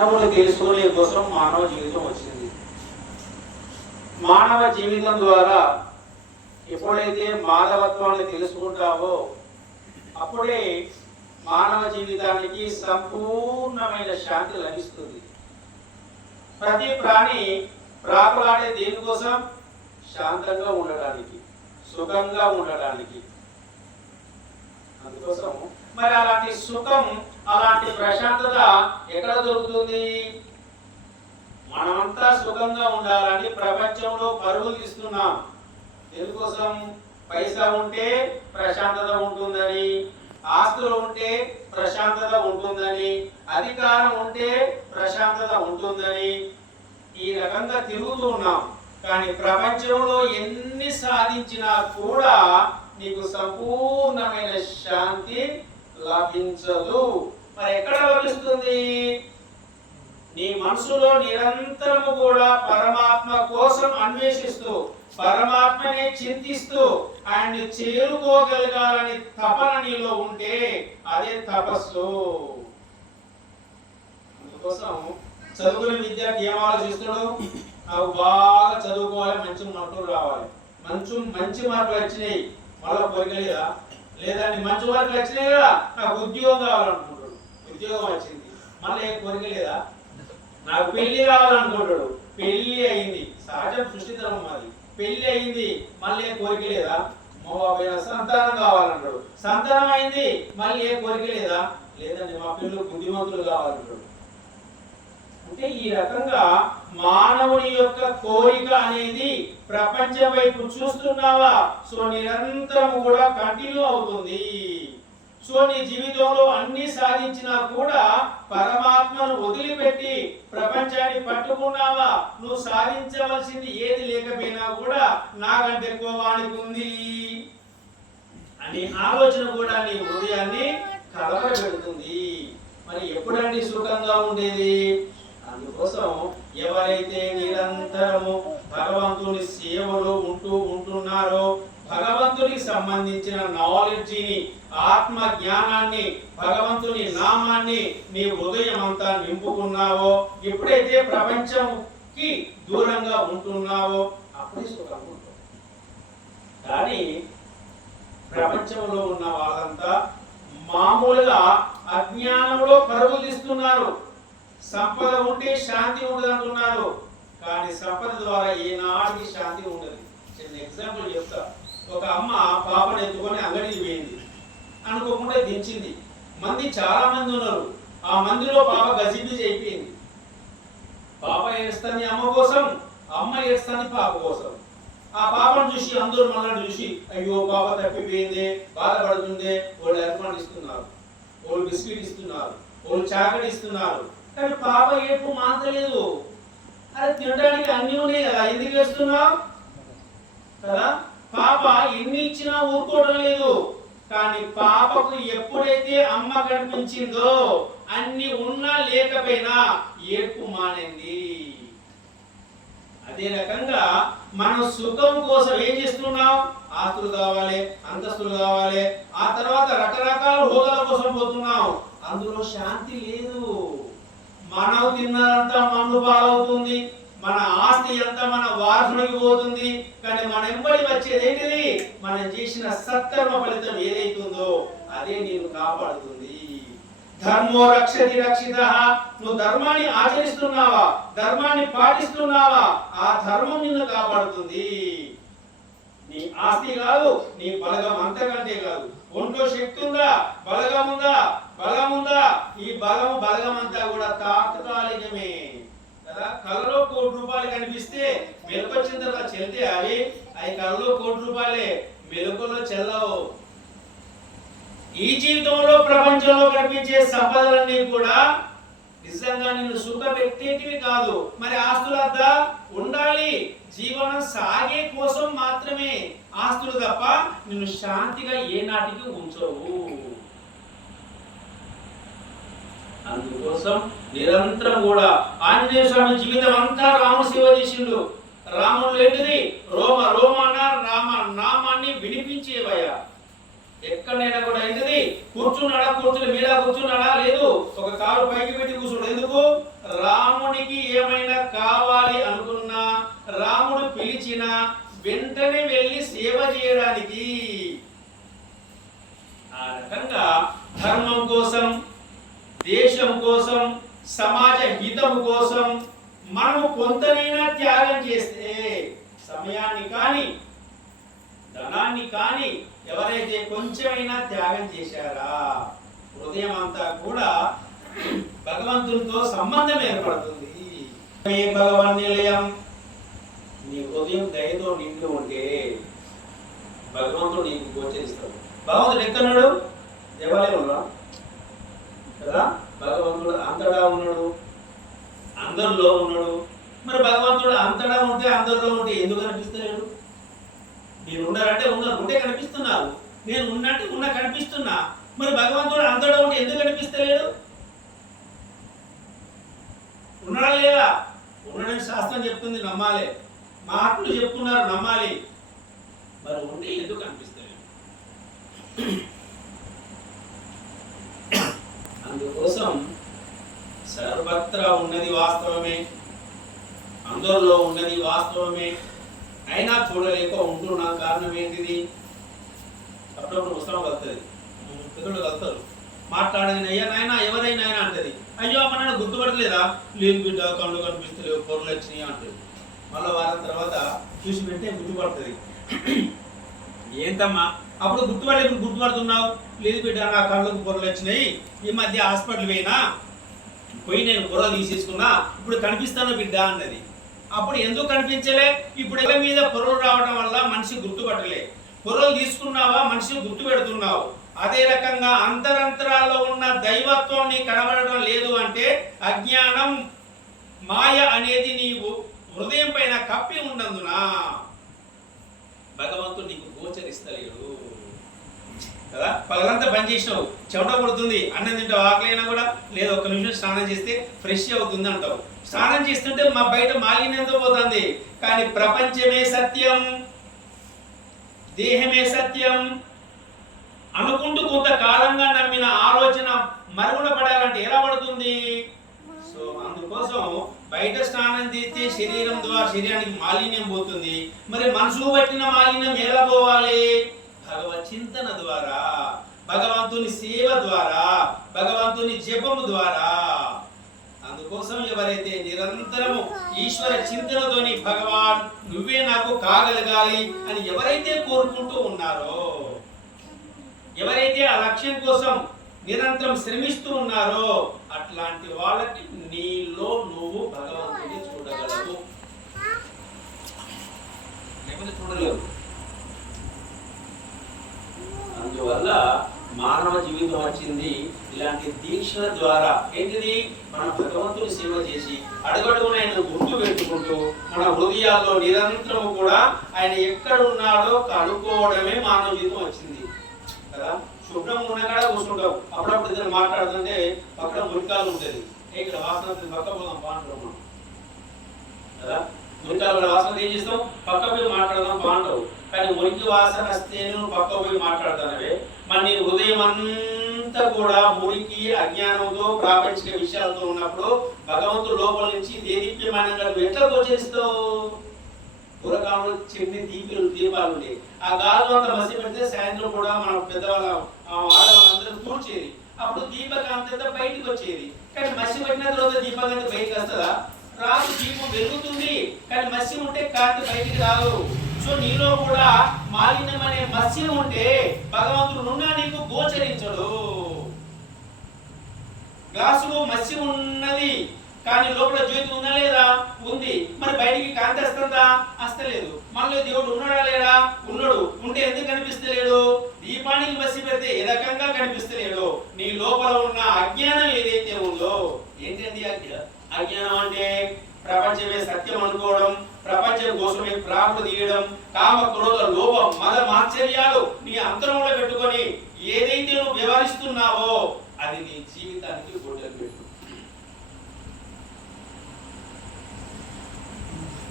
తెలుసుకునే కోసం మానవ జీవితం వచ్చింది. మానవ జీవితం ద్వారా ఎప్పుడైతే మానవత్వాన్ని తెలుసుకుంటావో అప్పుడే మానవ జీవితానికి సంపూర్ణమైన శాంతి లభిస్తుంది. ప్రతి ప్రాణి ప్రాకులాడే దేనికోసం? శాంతంగా ఉండడానికి, సుఖంగా ఉండడానికి. అందుకోసం మరి అలాంటి సుఖం, అలాంటి ప్రశాంతత ఎక్కడ దొరుకుతుంది? మనమంతా సుఖంగా ఉండాలని ప్రపంచంలో పరుగులు తీస్తున్నాం. ఎందుకోసం? పైసా ఉంటే ప్రశాంతత ఉంటుందని, ఆస్తులు ఉంటే ప్రశాంతత ఉంటుందని, అధికారం ఉంటే ప్రశాంతత ఉంటుందని ఈ రకంగా తిరుగుతూ ఉన్నాం. కానీ ప్రపంచంలో ఎన్ని సాధించినా కూడా నీకు సంపూర్ణమైన శాంతి లభించదు. మరి ఎక్కడ లభిస్తుంది? నీ మనసులో నిరంతరము కూడా పరమాత్మ కోసం అన్వేషిస్తూ, పరమాత్మనే చింతిస్తూ ఆయన్ని చేరుకోగలగాలని తపన నీలో ఉంటే అదే తపస్సు. అందుకోసం చదువుకునే విద్యార్థి ఏం ఆలోచిస్తాడు? నాకు బాగా చదువుకోవాలి, మంచి మార్కులు రావాలి, మంచి మార్కులు వచ్చినాయి, మళ్ళీ కోరికలేదా? లేదా మంచి మార్కులు వచ్చినాయి కదా, నాకు ఉద్యోగం కావాలనుకుంటాడు, ఉద్యోగం వచ్చింది, మళ్ళీ ఏ కోరిక లేదా? నాకు పెళ్లి కావాలనుకుంటాడు, పెళ్లి అయింది, సహజం సృష్టి ధర్మం అది, పెళ్లి అయింది, మళ్ళీ ఏ కోరిక లేదా? సంతానం కావాలంటాడు, సంతానం అయింది, మళ్ళీ ఏ కోరిక లేదా? లేదండి మా పిల్లలు బుద్ధిమంతులు కావాలంటాడు. అంటే ఈ రకంగా మానవుని యొక్క కోరిక అనేది ప్రపంచం వైపు చూస్తున్నావా? సో నిరంతరం కూడా కంటిన్యూ అవుతుంది. సో నీ జీవితంలో అన్ని సాధించినా కూడా పరమాత్మను వదిలిపెట్టి ప్రపంచాన్ని పట్టుకున్నావా? నువ్వు సాధించవలసింది ఏది లేకపోయినా కూడా నాకంటే ఎక్కువ వానికి ఉంది అనే ఆలోచన కూడా నీ హృదయాన్ని కలవరపెడుతుంది. మరి ఎప్పుడండి సుఖంగా ఉండేది? అందుకోసం ఎవరైతే నిరంతరము భగవంతుని సేవలో ఉంటున్నారో, భగవంతునికి సంబంధించిన నాలెడ్జిని, ఆత్మ జ్ఞానాన్ని, భగవంతుని నామాన్ని నీ హృదయం అంతా నింపుకున్నావో, ఎప్పుడైతే ప్రపంచంకి దూరంగా ఉంటున్నావో అప్పుడే సుఖంగా ఉంటావు. కానీ ప్రపంచంలో ఉన్న వాళ్ళంతా మామూలుగా అజ్ఞానంలో పరుగులు తీస్తున్నారు. సంపద ఉంటే శాంతి ఉండదు అంటున్నారు. కానీ సంపద ద్వారా ఏనాటికి శాంతి ఉండదు. చిన్న ఎగ్జాంపుల్ చెప్తా. ఒక అమ్మ పాపను ఎత్తుకొని అంగడికి పోయింది, అనుకోకుండా దించింది. మంది చాలా మంది ఉన్నారు. ఆ మందిలో పాప గజిబిజి అయిపోయింది. పాప ఏడుస్తుంది అమ్మ కోసం, అమ్మ ఏడుస్తుంది పాప కోసం. ఆ పాపను చూసి అందరూ మళ్ళీ చూసి అయ్యో పాప తప్పిపోయింది, బాధపడుతుంది. వాళ్ళు ఎర్రమండ ఇస్తున్నారు, వాళ్ళు బిస్కెట్ ఇస్తున్నారు, వాళ్ళు చాకటి ఇస్తున్నారు. కానీ పాప ఏడుపు మానలేదు. అరే తినడానికి అన్ని ఉన్నాయి కదా, ఎందుకు వేస్తున్నావు కదా? పాప ఎన్ని ఇచ్చినా ఊరుకోవడం లేదు. కానీ పాపకు ఎప్పుడైతే అమ్మ కనిపించిందో అన్ని ఉన్నా లేకపోయినా ఏడుపు మానింది. అదే రకంగా మనం సుఖం కోసం ఏం చేస్తున్నాం? ఆస్తులు కావాలి, అంతస్తులు కావాలి, ఆ తర్వాత రకరకాల హోదాల కోసం పోతున్నాం. అందులో శాంతి లేదు. మనం తిన్నదంతా మన్ను పాలవుతుంది, మన ఆస్తి అంతా మన వారసుడికి పోతుంది. కానీ మన ఎంబడి వచ్చేది ఏంటిది? మనం చేసిన సత్కర్మ ఫలితం ఏదైతుందో అదే నేను కాపాడుతుంది. ధర్మో రక్షతి రక్షితః. నువ్వు ధర్మాన్ని ఆచరిస్తున్నావా, ధర్మాన్ని పాటిస్తున్నావా, ఆ ధర్మం నిన్ను కాపాడుతుంది. నీ ఆస్తి కాదు, నీ బలగం అంతకంటే కాదు. ఒంట్లో శక్తి ఉందా, బలగం ఉందా, బలం ఉందా, ఈ బలగం అంతా కూడా తాత్కాలికమే కదా. కళ్ళలో ₹1,00,00,000 కనిపిస్తే మెలకొచ్చిన తర్వాత చెల్తే అవి కళ్ళలో ₹1,00,00,000, మెలకులో చెల్లవు. ఈ జీవితంలో ప్రపంచంలో కనిపించే సంపదలన్నీ కూడా నిజంగా నిన్ను సుఖ పెట్టేటివి కాదు. మరి ఆస్తులంతా ఉండాలి, జీవనం సాగే కోసం మాత్రమే ఆస్తులు తప్ప నిన్ను శాంతిగా ఏనాటికి ఉంచవు. అందుకోసం నిరంతరం కూడా ఆంజనేయ స్వామి జీవితం అంతా రామ సేవ చేసిండు. రాముడు ఏంటిది? రోమాన రామ నామాన్ని వినిపించేవయ్యా. ఎక్కడైనా కూడా ఏంటిది? కూర్చున్నాడా, కూర్చుని మీద కూర్చున్నాడా? లేదు. ఒక కాలు పైకి పెట్టి కూర్చున్నాడు. ఎందుకు? సమాజ హితం కోసం మనము కొంతనైనా త్యాగం చేస్తే, సమయాన్ని కానీ ధనాన్ని కానీ ఎవరైతే కొంచెమైనా త్యాగం చేశారా, హృదయం అంతా కూడా భగవంతునితో సంబంధం ఏర్పడుతుంది. భగవన్ నిలయం, నీ హృదయం దయతో నిండి ఉంటే భగవంతుడు నీకు గోచరిస్తాడు. భగవంతుడు ఎక్కడున్నాడు? దేవాలయంలో కదా. భగవంతుడు అంతటా ఉన్నాడు, అందరిలో ఉన్నాడు. మరి భగవంతుడు అంతటా ఉంటే అందరిలో ఉంటే ఎందుకు కనిపిస్తలేడు? మీరు ఉన్నారంటే ఉన్నారు, ఉంటే కనిపిస్తున్నారు. నేను ఉన్నట్టు ఉన్న కనిపిస్తున్నా. మరి భగవంతుడు అంతటా ఉంటే ఎందుకు కనిపిస్తలేడు? ఉన్నాడా లేదా? ఉన్నాడని శాస్త్రం చెప్తుంది, నమ్మాలి. మహాత్ములు చెప్తున్నారు, నమ్మాలి. మరి ఉంటే ఎందుకు కనిపిస్తలేడు? అందుకోసం సర్వత్రా ఉన్నది వాస్తవమే, అందరిలో ఉన్నది వాస్తవమే, అయినా చూడలేక ఉంటున్నా కారణం ఏంటిది? అప్పుడప్పుడు పుస్తకం కలుగుతుంది, పిల్లలు కలుగుతారు, మాట్లాడని అయ్యా నాయన ఎవరైనా ఆయన అంటది, అయ్యో అమ్మ గుర్తుపడలేదా? లేదు బిడ్డ, కళ్ళు కనిపిస్తలేవు, పొరలు వచ్చినాయి అంటది. మళ్ళీ వారం తర్వాత చూసి పెడితే గుర్తుపడుతుంది. ఏంటమ్మా అప్పుడు గుర్తుపడే, ఇప్పుడు గుర్తుపడుతున్నావు? లేదు బిడ్డ, నా కళ్ళకు పొరలు వచ్చినాయి, ఈ మధ్య హాస్పిటల్ పోయి నేను పొరలు తీసేసుకున్నా, ఇప్పుడు కనిపిస్తాను బిడ్డ అన్నది. అప్పుడు ఎందుకు కనిపించలే? ఇప్పుడు ఎల మీద పొరలు రావడం వల్ల మనిషి గుర్తుపట్టలే. పొరలు తీసుకున్నావా, మనిషి గుర్తు పెడుతున్నావు. అదే రకంగా అంతరంతరాల్లో ఉన్న దైవత్వం కనబడడం లేదు అంటే అజ్ఞానం, మాయ అనేది నీవు హృదయం పైన కప్పి ఉన్నందున భగవంతుడు నీకు గోచరిస్తలేడు కదా. పగలంతా పని చేసినావు, చెమట పడుతుంది, అన్నం తింటావు, ఆకలైనా కూడా లేదు, ఒక్క నిమిషం స్నానం చేస్తే ఫ్రెష్ అవుతుంది అంటావు. స్నానం చేస్తుంటే మా బయట మాలిన్యంతో పోతుంది. కానీ ప్రపంచమే సత్యం, దేహమే సత్యం అనుకుంటూ కొంతకాలంగా నమ్మిన ఆలోచన మరుగున పడాలంటే ఎలా పడుతుంది? సో అందుకోసం బయట స్నానం చేస్తే శరీరం ద్వారా శరీరానికి మాలిన్యం పోతుంది. మరి మనసు పట్టిన మాలిన్యం ఎలా పోవాలి? భగవత్ చింతన ద్వారా, భగవంతుని సేవ ద్వారా, భగవంతుని జపము ద్వారా. అందుకోసం ఎవరైతే నిరంతరము ఈశ్వర చింతనతోని భగవాన్ నువ్వే నాకు కాగలగాలి అని ఎవరైతే కోరుకుంటూ ఉన్నారో, ఎవరైతే ఆ లక్ష్యం కోసం నిరంతరం శ్రమిస్తూ ఉన్నారో అట్లాంటి వాళ్ళకి నీలో నువ్వు భగవంతుని చూడగలవు, లేకపోతే చూడలేవు. అందువల్ల మానవ జీవితం వచ్చింది ఇలాంటి దీక్షల ద్వారా. ఏంటిది? మన భగవంతుని సేవ చేసి అడుగడుగున ఆయన గుర్తు పెట్టుకుంటూ మన హృదయాల్లో నిరంతరం కూడా ఆయన ఎక్కడ ఉన్నాడో కనుక్కోవడమే మానవ జీవితం వచ్చింది కదా. శుభ్రం ఉన్నకాడ కూర్చుంటాం, అప్పుడప్పుడు ఇద్దరు మాట్లాడుతుంటే పక్కన మురికాలు ఉంటుంది, ఇక్కడ వాసన పక్క పోదాం బాగుంటాం కదా. మురికాల వాసన ఏం చేస్తాం? పక్క పోయి మాట్లాడదాం బాగుంటావు. కానీ మురికి వాసన వస్తే నువ్వు పక్క పోయి మాట్లాడుతానవే, మరి నీ హృదయం అంతా కూడా మురికి అజ్ఞానంతో ప్రాపంచిక విషయాలతో ఉన్నప్పుడు భగవంతుడు లోపల నుంచి దేదీప్యమానంగా నువ్వు ఎట్లా గోచరిస్తావు? పూర్వకాలంలో చిన్ని దీపాలు ఉండే, ఆ గాజు అంతా మసి పెడితే సాయంత్రం కూడా మన పెద్దవాళ్ళ ఆడవాళ్ళందరూ కూర్చేది, అప్పుడు దీపకాంతి అంతా బయటకు వచ్చేది. కానీ మసి పెట్టిన తర్వాత దీపకాంతి బయటకు వస్తుందా? రాదు. దీపం వెలుగుతుంది కానీ మసి ఉంటే కాంతి బయటికి రాదు. సో నీలో కూడా మాలిన్యం అనే మసి ఉంటే భగవంతుడు నున్నా నీకు గోచరించడు. గ్లాసులో మసి ఉన్నది కానీ లోపల జ్యోతి ఉందా లేదా? ఉంది. మరి బయటికి కాంతి వస్తుందా? వస్తలేదు. మనలో దేవుడు ఉన్నాడా లేడా? ఉన్నాడు. ఉంటే ఎందుకు కనిపిస్తలేడు? దీపానికి మసి పెడితే ఏ రకంగా కనిపిస్తలేడు? నీ లోపల ఉన్న అజ్ఞానం ఏదైతే ఉందో, ఏంటండి అజ్ఞానం అంటే? ప్రపంచమే సత్యం అనుకోవడం, ప్రపంచం కోసమే ప్రాణులు తీయడం, కామ క్రోధ లోభ మద మాత్సర్యాలు నీ అంతరంలో పెట్టుకొని ఏదైతే నువ్వు వ్యవహరిస్తున్నావో అది నీ జీవితానికి గొడ్డలి పెట్టు.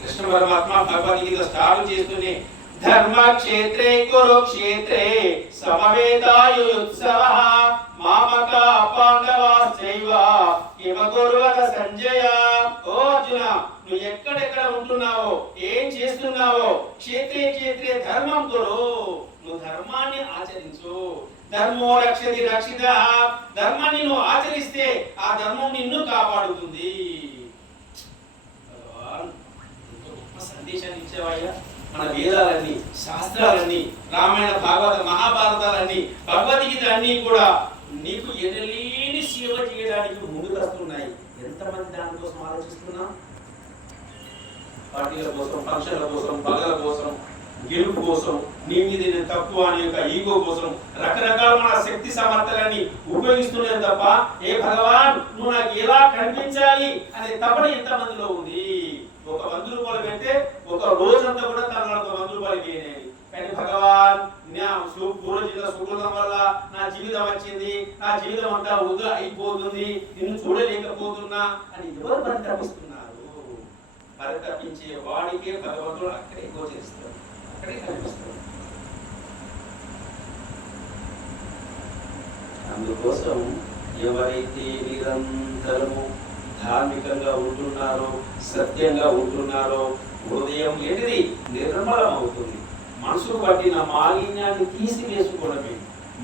కృష్ణ పరమాత్మ భగవద్గీత స్టార్ట్ చేస్తూనే ధర్మక్షేత్రే కురుక్షేత్రే సమవేతాయుత్సవః మామక పాండవాశ్చైవ కిమ కుర్వత సంజయ. ఓ అర్జున, నువ్వు ఎక్కడెక్కడ ఉంటున్నావో, ఏం చేస్తున్నావో, క్షేత్రే క్షేత్రే ధర్మం కురు, నువ్వు ధర్మాన్ని ఆచరించు. ధర్మో రక్షతి రక్షిత. ధర్మాన్ని నువ్వు ఆచరిస్తే ఆ ధర్మం నిన్ను కాపాడుతుంది. గొప్ప సందేశాన్ని ఇచ్చేవాయ్యా. మన వేదాలన్నీ, శాస్త్రాలన్నీ, రామాయణ భాగవత మహాభారతాలన్నీ, భగవద్గీత అన్నీ కూడా నీకు ఎనలేని సేవ చేయడానికి ముందుకొస్తున్నాయి. ఎంతమంది దానికోసం ఆలోచిస్తున్నాం? పార్టీల కోసం, ఫంక్షన్ల కోసం, పగల కోసం, గెలుపు కోసం, నీ మీద నేను తక్కువ అనే యొక్క ఈగో కోసం రకరకాల మన శక్తి సామర్థ్యాన్ని ఉపయోగిస్తున్నాను తప్ప ఏ భగవాన్ నువ్వు నాకు ఎలా కనిపించాలి అనే తపన ఎంతమందిలో ఉంది? ఒక 100 రూపాయలు పెడితే ఒక రోజంతా కూడా తన 100 రూపాయలు వేయనేది. కానీ భగవాన్ నా పూర్వజన్మ సుకృతం వల్ల నా జీవితం వచ్చింది, నా జీవితం అంతా వృధా అయిపోతుంది, నిన్ను చూడలేకపోతున్నా అని ఎవరు పరితపిస్తున్నారు? పరితపించే వాడికే భగవంతుడు అక్కడే గోచరిస్తాడు, అక్కడే కనిపిస్తాడు. అందుకోసం ఎవరైతే నిరంతరము ధార్మికంగా ఉంటున్నారో, సత్యంగా ఉంటున్నారో, హృదయం ఏంటిది నిర్మలం అవుతుంది. మనసుకు పట్టిన మాలిన్యాన్ని తీసివేసుకోవడమే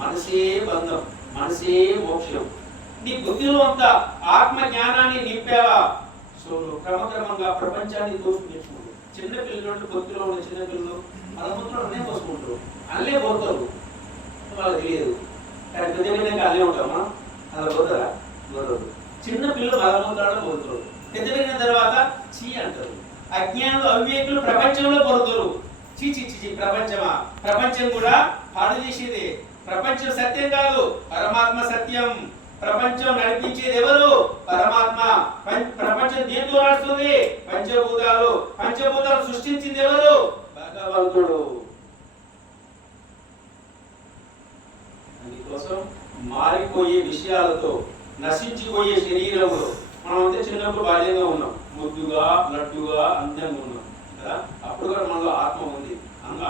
మనసే బంధం, మనసే మోక్షం. నీ బుద్ధిలో అంత ఆత్మ జ్ఞానాన్ని నింపావా, సో క్రమక్రమంగా ప్రపంచాన్ని దోచుకుంటారు. చిన్న పిల్లలు బుద్ధిలో ఉన్న చిన్న పిల్లలు మలమూత్రం అన్నీ పోసుకుంటారు, అల్లే పోతారు, వాళ్ళకి తెలియదు. కానీ పెద్ద పెద్దగా అల్లే ఉంటామా? అలా పోతారా? పోతారు. చిన్న పిల్లలు మలమూత్రాలు పోతారు, పెద్ద పెరిగిన తర్వాత చీ అంటారు. అజ్ఞానులు, అవివేకులు ప్రపంచంలో పొరుతారు. చీ చీ చీ ప్రపంచమా? ప్రపంచం కూడా పాడు చేసేదే. ప్రపంచం సత్యం కాదు, పరమాత్మ సత్యం. ప్రపంచం నడిపించేది ఎవరు? పరమాత్మ. ప్రపంచం దేంతో నడుస్తుంది? పంచభూతాలు. పంచభూతాలు సృష్టించింది ఎవరు? భగవంతుడు. అందుకోసం మారిపోయే విషయాలతో, నశించిపోయే శరీరంలో మనమంతా చిన్నప్పుడు బాల్యంగా ఉన్నాం, ముద్దుగా, లడ్డుగా, అందంగా ఉన్నాం కదా. అప్పుడు కూడా మనలో ఆత్మ ఉంది,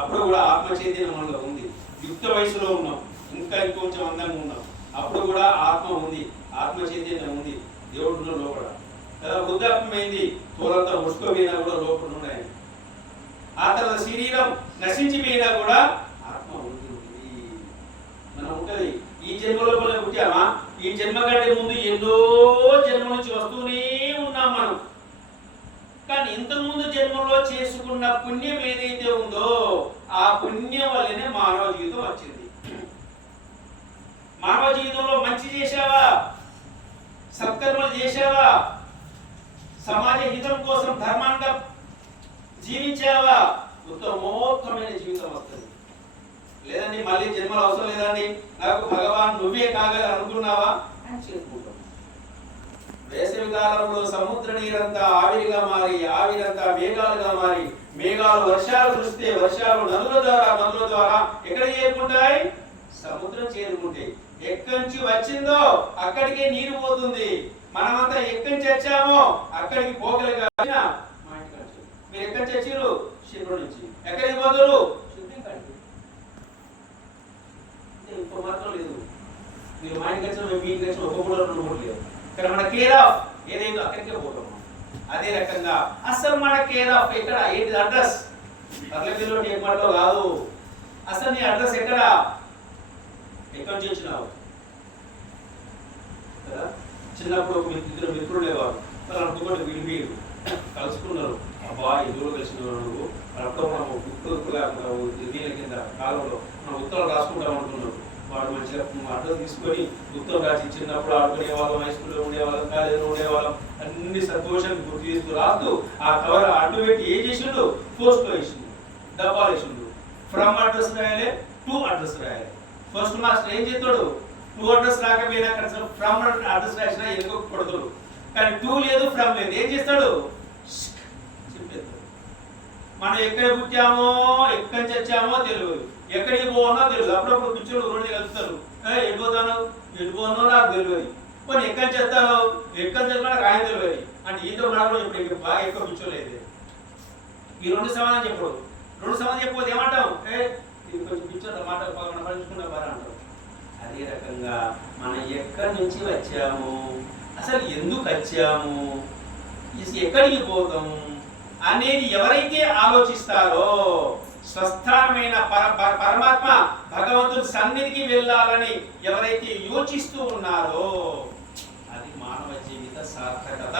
అప్పుడు కూడా ఆత్మ చైతన్యం మనలో ఉంది. యుక్త వయసులో ఉన్నాం, ఇంకా ఇంకొంచెం అందంగా ఉన్నాం, అప్పుడు కూడా ఆత్మ ఉంది, ఆత్మ చైతన్యం ఉంది, దేవుడు లోపల కదా. వృద్ధాత్మైంది, తోలంతా ముసుకుపోయినా కూడా లోపల ఉన్నాయి. ఆ తర్వాత శరీరం నశించిపోయినా కూడా ఆత్మ ఉంటుంది. మనం ఉంటది. ఈ జన్మ లోపల పుట్టామా? ఈ జన్మ కంటే ముందు ఎన్నో జన్మ నుంచి వస్తూనే ఉన్నాం మనం. కానీ ఇంతకు ముందు జన్మలో చేసుకున్న పుణ్యం ఏదైతే ఉందో ఆ పుణ్యం వల్లనే మానవ జీవితం వచ్చింది. మానవ జీవితంలో మంచి చేశావా, సత్కర్మలు చేశావా, సమాజ హితం కోసం ధర్మంగా జీవించావా, ఉత్తమోత్తమైన జీవితం వస్తుంది. లేదండి మళ్ళీ జన్మలు అవసరం లేదండి, నాకు భగవాన్ నువ్వే కాగల అనుకున్నావా అని చేసుకుంటాం. వేసవి కాలంలో సముద్ర నీరంతా ఆవిరిగా మారి, ఆవిరంతా మేఘాలుగా మారి, మేఘాలు వర్షాలు కురిస్తే వర్షాలు నదుల ద్వారా ఎక్కడ చేరుకుంటాయి? సముద్రం చేరుకుంటాయి. ఎక్కడి నుంచి వచ్చిందో అక్కడికే నీరు పోతుంది. మనమంతా ఎక్కడి నుంచి వచ్చామో అక్కడికి పోగలిగా. మీరు ఎక్కడి నుంచి వచ్చారు? శివుడి నుంచి. ఎక్కడికి పోతారు? ఇంకో మాత్రం లేదు. మీరు మా ఇంటికి వచ్చిన మీ ఇంటికి వచ్చిన ఒక కూడా 2 మూడు లేదు. ఇక్కడ మన కేర్ ఆఫ్ ఏదైందో అక్కడికే పోతాం. అదే రకంగా అసలు మన కేర్ ఆఫ్ ఎక్కడ? ఏంటి అడ్రస్? పర్లేపిల్లో టేక్మాటలో కాదు. అసలు నీ అడ్రస్ ఎక్కడ? ఎక్కడి నుంచి వచ్చినావు కదా. చిన్నప్పుడు ఇద్దరు మిత్రులు లేవారు, వాళ్ళు అనుకోండి విడిపోయారు, కలుసుకున్నారు. అబ్బా ఎదురు కలిసినారు నువ్వు, అప్పుడు మనం దీని కింద కాలంలో మనం ఉత్తరాలు రాసుకుంటాం అనుకున్నారు. వాడు మంచిగా అడ్రస్ తీసుకొని ఉత్తరం రాసి చిన్నప్పుడు ఆడుకునే వాళ్ళం, హై స్కూల్లో ఉండేవాళ్ళం, కాలేజీలో ఉండేవాళ్ళం, అన్ని సంతోషాన్ని గుర్తు తీసుకు రాస్తూ ఆ కవర్ అడ్డు పెట్టి ఏం చేసిండు? పోస్ట్ వేసిండు, డబ్బాలు వేసిండు. ఫ్రమ్ అడ్రస్ రాయాలి, టు అడ్రస్ రాయాలి. ఫస్ట్ మాస్టర్ ఏం చేస్తాడు? 2 అడ్రస్ రాకపోయినా ఫ్రమ్ అడ్రస్ రాసినా ఎందుకు కొడతాడు. కానీ 2 లేదు, ఫ్రమ్ లేదు, ఏం చేస్తాడు? చెప్పేస్తాడు. మనం ఎక్కడ పుట్టామో, ఎక్కడి నుంచి వచ్చామో తెలియదు, ఎక్కడికి పోవాలో తెలియదు. అప్పుడప్పుడు పిచ్చుడు రోడ్డు కలుపుతారు, ఎడిపోతాను ఎడిపోనో నాకు తెలియదు. కొన్ని ఎక్కడి నుంచి చేస్తాను, ఎక్కడి నుంచి నాకు ఆయన తెలియదు. అంటే ఈతో మనలో ఇప్పుడు బాగా ఎక్కువ పిచ్చోలేదు. ఈ 2 సమాధానం చెప్పకూడదు. 2 సమాధానం చెప్పకపోతే ఏమంటాం? ఇది కొంచెం పిచ్చోట మాట పలుచుకుంటా బాగా అంటారు. అదే రకంగా మనం ఎక్కడి నుంచి వచ్చాము, అసలు ఎందుకు వచ్చాము, ఎక్కడికి పోతాము అనేది ఎవరైతే ఆలోచిస్తారో స్వస్థానమైన పరమాత్మ భగవంతుడి సన్నిధికి వెళ్ళాలని ఎవరైతే యోచిస్తూ ఉన్నారో అది మానవ జీవిత సార్థకత.